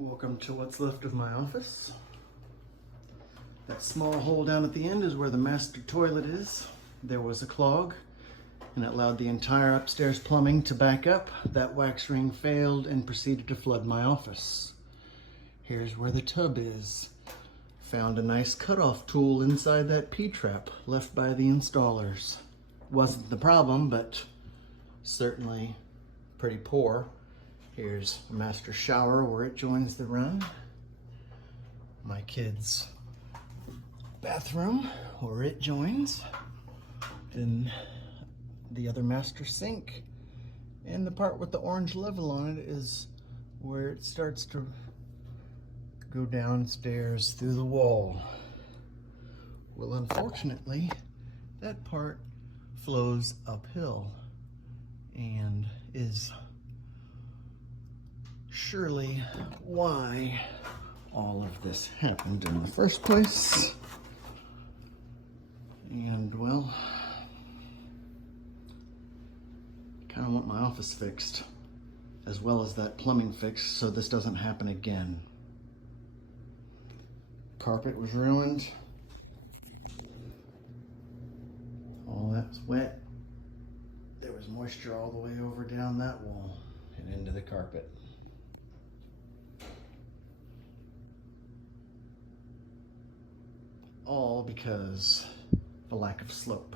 Welcome to what's left of my office. That small hole down at the end is where the master toilet is. There was a clog and it allowed the entire upstairs plumbing to back up. That wax ring failed and proceeded to flood my office. Here's where the tub is. Found a nice cutoff tool inside that P-trap left by the installers. Wasn't the problem, but certainly pretty poor. Here's a master shower where it joins the run. My kids' bathroom where it joins. And the other master sink. And the part with the orange level on it is where it starts to go downstairs through the wall. Well, unfortunately, that part flows uphill and is surely why all of this happened in the first place. And well, kind of want my office fixed as well as that plumbing fixed so this doesn't happen again. Carpet was ruined. All that was wet. There was moisture all the way over down that wall and into the carpet. All because of a lack of slope.